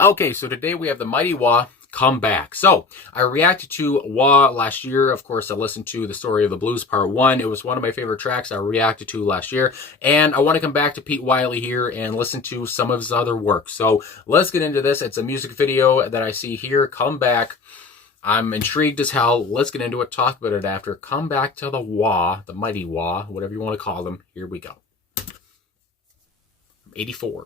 Okay, so today we have the Mighty Wah Come Back. So I reacted to Wah last year. Of course, I listened to The Story of the Blues Part 1. It was one of my favorite tracks I reacted to last year. And I want to come back to Pete Wylie here and listen to some of his other work. So let's get into this. It's a music video that I see here, Come Back. I'm intrigued as hell. Let's get into it, talk about it after. Come back to the Wah, the Mighty Wah, whatever you want to call them. Here we go. 84.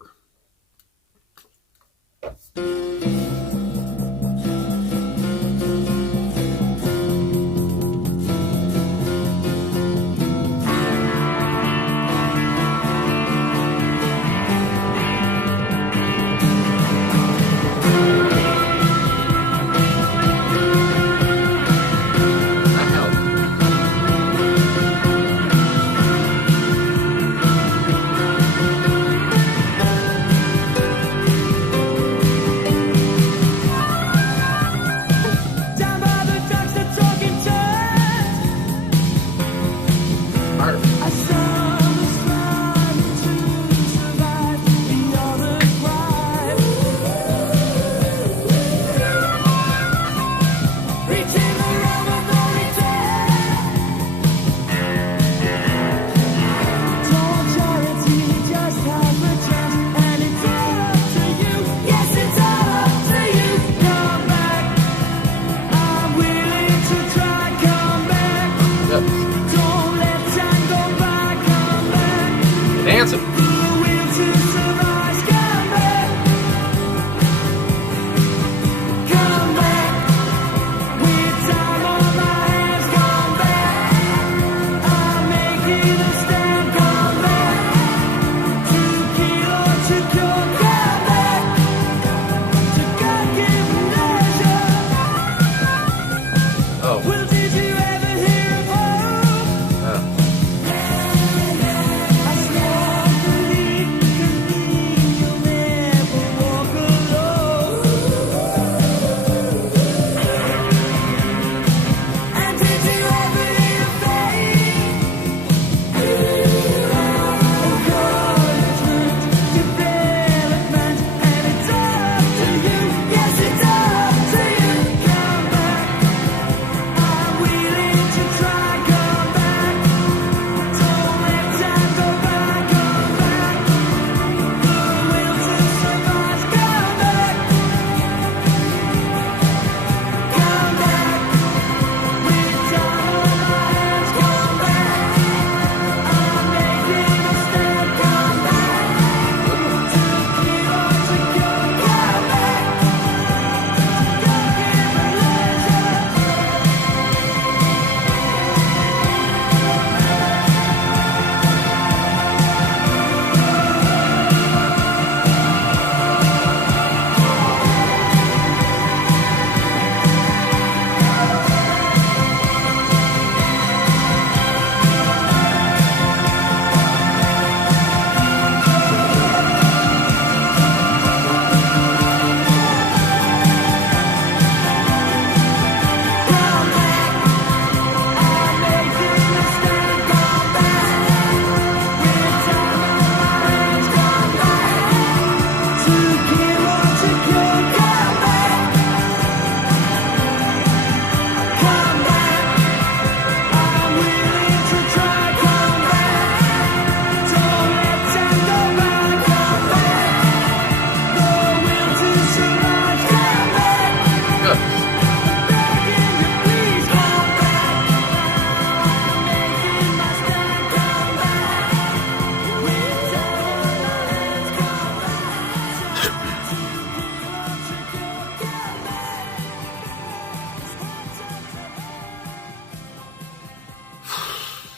Dancing.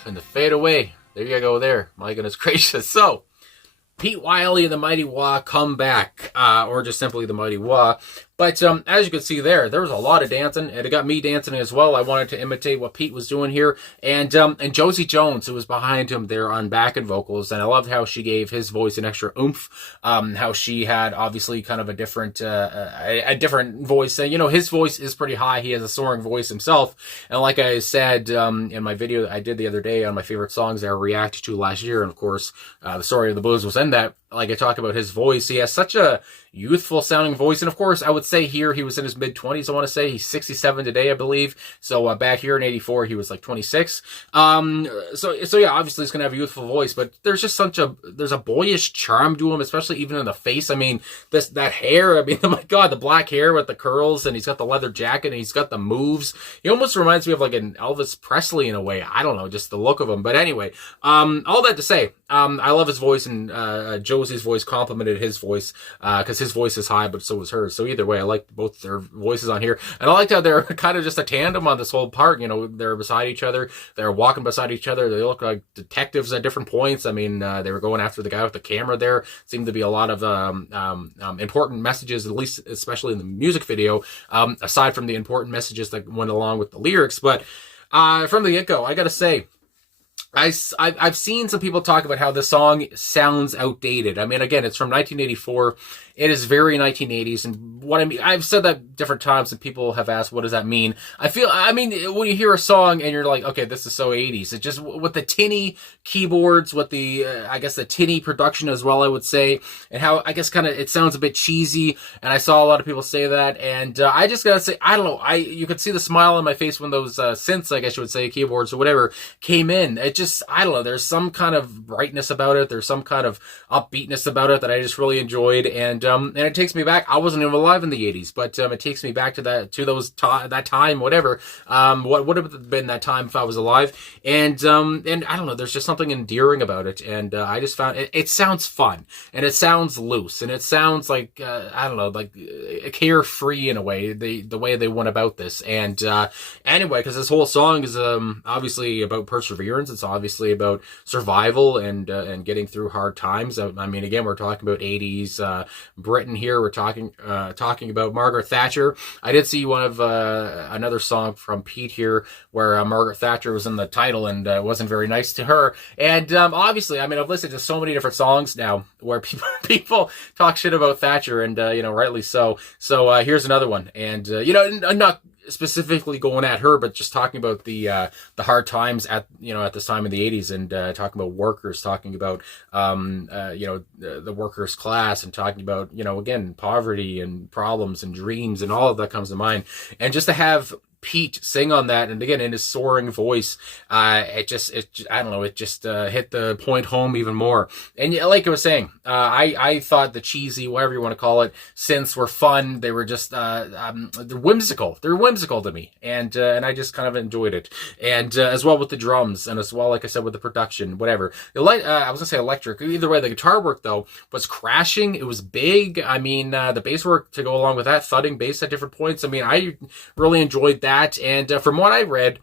And the fade away. There you go there. My goodness gracious. So, Pete Wylie and the Mighty Wah Come Back, or just simply the Mighty Wah. But as you can see there was a lot of dancing, and it got me dancing as well. I wanted to imitate what Pete was doing here, and Josie Jones, who was behind him there on backing vocals, and I loved how she gave his voice an extra oomph. How she had obviously kind of a different voice. You know, his voice is pretty high. He has a soaring voice himself, and like I said in my video I did the other day on my favorite songs that I reacted to last year, and of course, The Story of the Blues was in that. like I talk about his voice, he has such a youthful sounding voice. And of course, I would say here he was in his mid-20s. I want to say he's 67 today, I believe. So back here in 84, he was like 26. So yeah, obviously he's going to have a youthful voice, but there's just there's a boyish charm to him, especially even in the face. I mean, that hair, I mean, oh my God, the black hair with the curls, and he's got the leather jacket, and he's got the moves. He almost reminds me of like an Elvis Presley in a way. I don't know, just the look of him. But anyway, all that to say, I love his voice, and Josie's voice complemented his voice, because his voice is high, but so was hers. So either way, I like both their voices on here. And I liked how they're kind of just a tandem on this whole part. You know, they're beside each other. They're walking beside each other. They look like detectives at different points. I mean, they were going after the guy with the camera there. Seemed to be a lot of important messages, at least especially in the music video, aside from the important messages that went along with the lyrics. But from the get-go, I got to say, I've seen some people talk about how the song sounds outdated. I mean, again, it's from 1984. It is very 1980s. And what I mean, I've said that different times, and people have asked, what does that mean? I mean, when you hear a song and you're like, okay, this is so 80s. It just, with the tinny keyboards, with the, I guess the tinny production as well, I would say, and how, I guess, kind of, it sounds a bit cheesy. And I saw a lot of people say that. And I just gotta say, I don't know. You could see the smile on my face when those synths, I guess you would say, keyboards or whatever, came in. It just, I don't know. There's some kind of brightness about it. There's some kind of upbeatness about it that I just really enjoyed. And it takes me back. I wasn't even alive in the 80s, but it takes me back to that time, whatever. What would have been that time if I was alive? And I don't know. There's just something endearing about it, and I just found it sounds fun, and it sounds loose, and it sounds like I don't know, like carefree in a way. The way they went about this, and anyway, because this whole song is obviously about perseverance. It's obviously about survival and getting through hard times. I mean, again, we're talking about 80s Britain here. We're talking about Margaret Thatcher. I did see one of another song from Pete here where Margaret Thatcher was in the title, and it wasn't very nice to her. And obviously, I mean, I've listened to so many different songs now where people talk shit about Thatcher, and rightly so. So here's another one, and I'm not specifically going at her, but just talking about the hard times at this time in the 80s, and talking about workers, talking about the workers class, and talking about again, poverty and problems and dreams, and all of that comes to mind. And just to have Pete sing on that, and again in his soaring voice, I don't know, it just hit the point home even more. And like I was saying, I thought the cheesy, whatever you want to call it, synths were fun. They were just they're whimsical. They're whimsical to me, and I just kind of enjoyed it. And as well with the drums, and as well, like I said, with the production, whatever. I was gonna say electric. Either way, the guitar work though was crashing. It was big. I mean, the bass work to go along with that, thudding bass at different points. I mean, I really enjoyed that. And from what I read,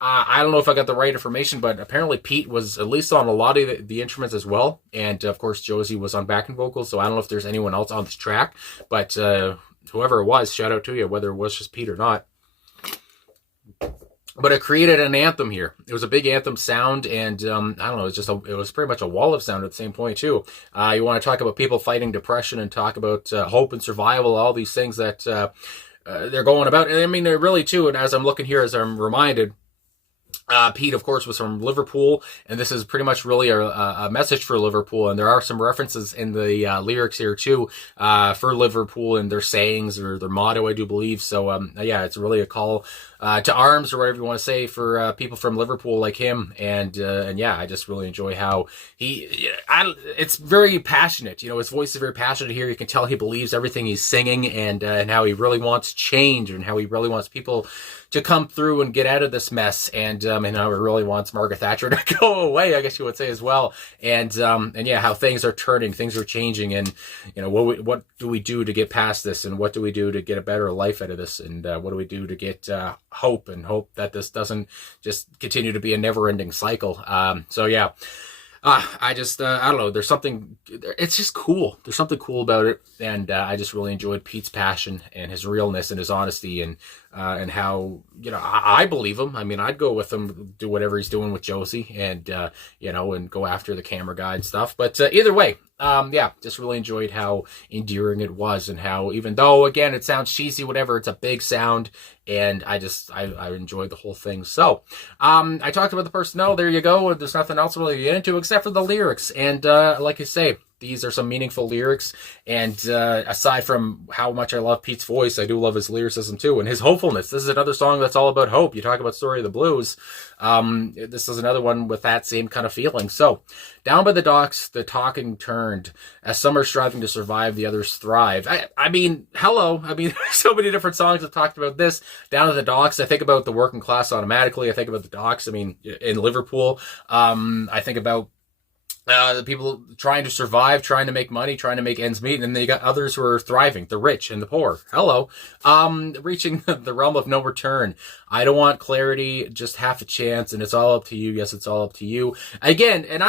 I don't know if I got the right information, but apparently Pete was at least on a lot of the instruments as well. And of course, Josie was on backing vocals. So I don't know if there's anyone else on this track, but whoever it was, shout out to you, whether it was just Pete or not. But it created an anthem here. It was a big anthem sound, and I don't know, it was pretty much a wall of sound at the same point too. You want to talk about people fighting depression, and talk about hope and survival, all these things that they're going about. And I mean, they're really too, and as I'm looking here, as I'm reminded, Pete, of course, was from Liverpool, and this is pretty much really a message for Liverpool. And there are some references in the lyrics here too for Liverpool and their sayings or their motto, I do believe. So yeah, it's really a call to arms, or whatever you want to say, for people from Liverpool like him. And yeah, I just really enjoy how it's very passionate. His voice is very passionate here. You can tell he believes everything he's singing, and how he really wants change, and how he really wants people to come through and get out of this mess, and how he really wants Margaret Thatcher to go away, I guess you would say as well. And yeah, how things are turning, things are changing, and what do we do to get past this, and what do we do to get a better life out of this, and what do we do to get hope that this doesn't just continue to be a never-ending cycle. So yeah. I don't know, there's something, it's just cool. There's something cool about it. And I just really enjoyed Pete's passion and his realness and his honesty, and how, I believe him. I mean, I'd go with him, do whatever he's doing with Josie, and, and go after the camera guy and stuff. But either way, yeah, just really enjoyed how endearing it was, and how, even though, again, it sounds cheesy, whatever, it's a big sound, and I enjoyed the whole thing. So, I talked about the personnel, there you go. There's nothing else really to get into except for the lyrics, and like I say, these are some meaningful lyrics. And aside from how much I love Pete's voice, I do love his lyricism too, and his hopefulness. This is another song that's all about hope. You talk about Story of the Blues. This is another one with that same kind of feeling. So, down by the docks, the talking turned. As some are striving to survive, the others thrive. I mean, hello. I mean, so many different songs have talked about this. Down at the docks, I think about the working class automatically. I think about the docks. I mean, in Liverpool, I think about the people trying to survive, trying to make money, trying to make ends meet, and then you got others who are thriving, the rich and the poor. Hello. Reaching the realm of no return. I don't want clarity, just half a chance, and it's all up to you. Yes, it's all up to you. Again, and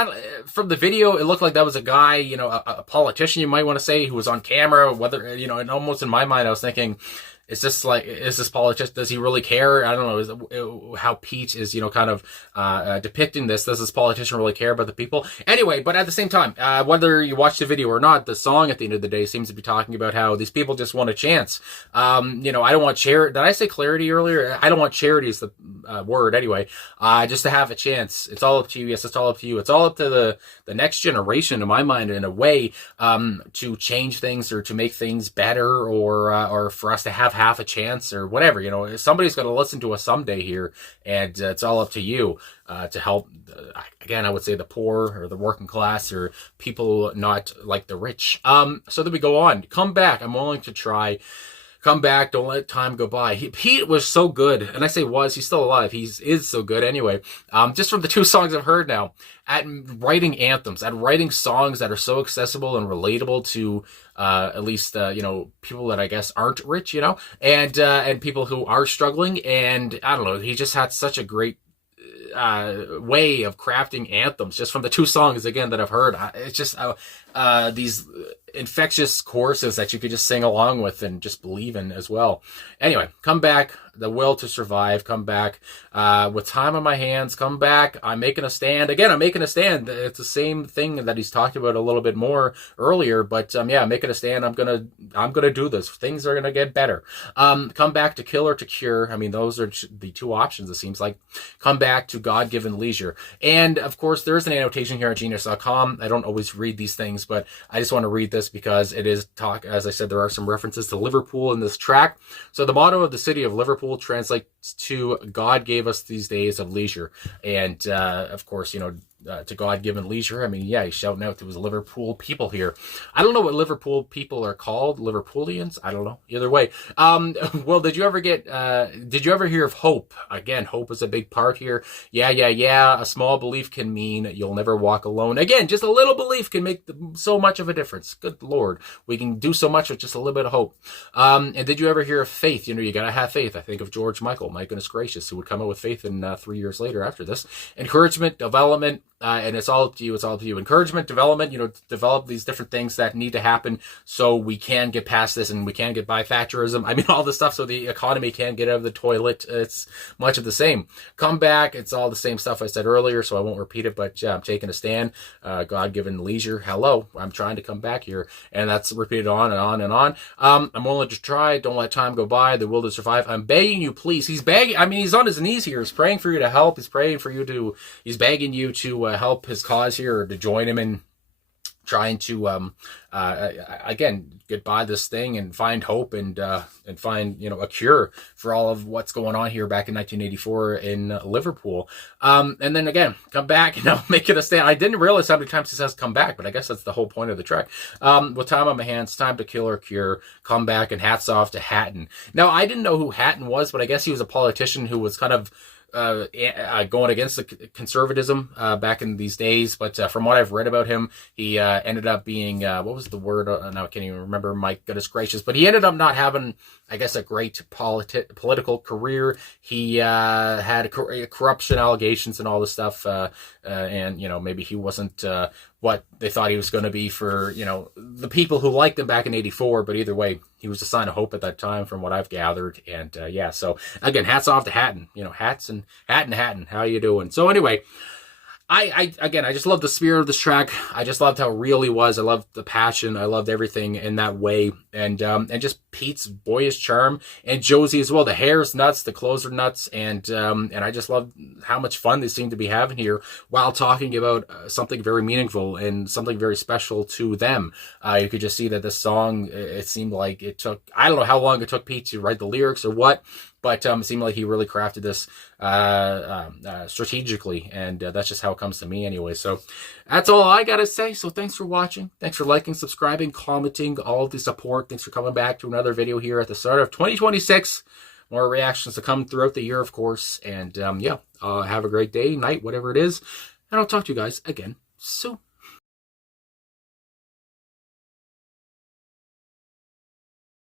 from the video, it looked like that was a guy, you know, a politician, you might want to say, who was on camera, whether, you know, and almost in my mind, I was thinking, is this politician, does he really care? I don't know how Pete is, you know, kind of depicting this. Does this politician really care about the people? Anyway, but at the same time, whether you watch the video or not, the song at the end of the day seems to be talking about how these people just want a chance. You know, I don't want charity. Did I say clarity earlier? I don't want charity is the word anyway. Just to have a chance. It's all up to you. Yes, it's all up to you. It's all up to the next generation, in my mind, in a way, to change things or to make things better, or for us to have half a chance or whatever. You know, somebody's going to listen to us someday here, and it's all up to you to help, again, I would say the poor or the working class or people not like the rich. So then we go on. Come back. I'm willing to try. Come back. Don't let time go by. Pete was so good. And I say was, he's still alive. He is so good anyway. Just from the 2 songs I've heard now, at writing anthems, at writing songs that are so accessible and relatable to at least, you know, people that I guess aren't rich, you know, and people who are struggling. And I don't know, he just had such a great way of crafting anthems just from the 2 songs, again, that I've heard. It's just these infectious choruses that you could just sing along with and just believe in as well. Anyway, come back, the will to survive, come back, with time on my hands, come back, I'm making a stand. Again, I'm making a stand. It's the same thing that he's talked about a little bit more earlier, but yeah, making a stand. I'm gonna do this. Things are gonna get better. Come back to kill or to cure. I mean, those are the 2 options, it seems like. Come back to God-given leisure. And of course, there's an annotation here at genius.com. I don't always read these things, but I just want to read this because it is talk. As I said, there are some references to Liverpool in this track. So the motto of the city of Liverpool translates to God gave us these days of leisure. And of course, you know, to God-given leisure. I mean, yeah, he's shouting out to his Liverpool people here. I don't know what Liverpool people are called. Liverpoolians? I don't know. Either way. Well, did you ever hear of hope? Again, hope is a big part here. Yeah. A small belief can mean you'll never walk alone. Again, just a little belief can make so much of a difference. Good Lord. We can do so much with just a little bit of hope. And did you ever hear of faith? You know, you gotta have faith. I think of George Michael, my goodness gracious, who would come out with faith in 3 years later after this. Encouragement, development, and it's all up to you. It's all up to you. Encouragement, development, you know, develop these different things that need to happen so we can get past this and we can get by Thatcherism. I mean, all this stuff so the economy can get out of the toilet. It's much of the same. Come back. It's all the same stuff I said earlier, so I won't repeat it, but yeah, I'm taking a stand. God-given leisure. Hello. I'm trying to come back here. And that's repeated on and on and on. I'm willing to try. Don't let time go by. The will to survive. I'm begging you, please. He's begging. I mean, he's on his knees here. He's praying for you to help. He's praying for you to, he's begging you to help his cause here, or to join him in trying to again get by this thing and find hope and find, you know, a cure for all of what's going on here back in 1984 in Liverpool. And then again, come back, you know, make it a stand. I didn't realize how many times it says come back, but I guess that's the whole point of the track. With time on my hands, time to kill or cure, come back, and hats off to Hatton. Now, I didn't know who Hatton was, but I guess he was a politician who was kind of going against the conservatism back in these days, but from what I've read about him, he ended up being what was the word? Now I can't even remember. My goodness gracious! But he ended up not having, I guess, a great political career. He had corruption allegations and all this stuff, and you know, maybe he wasn't what they thought he was going to be for, you know, the people who liked him back in '84. But either way, he was a sign of hope at that time, from what I've gathered. And yeah, so again, hats off to Hatton. You know, Hatton. How you doing? So anyway, Again, I just love the spirit of this track. I just loved how real he was. I loved the passion. I loved everything in that way. And just Pete's boyish charm, and Josie as well. The hair's nuts, the clothes are nuts, and I just love how much fun they seem to be having here while talking about something very meaningful and something very special to them. You could just see that this song, it seemed like it took, I don't know how long it took Pete to write the lyrics or what, but it seemed like he really crafted this strategically, and that's just how it comes to me anyway. So that's all I gotta say. So thanks for watching. Thanks for liking, subscribing, commenting, all the support. Thanks for coming back to another video here at the start of 2026. More reactions to come throughout the year, of course. And yeah, have a great day, night, whatever it is. And I'll talk to you guys again soon.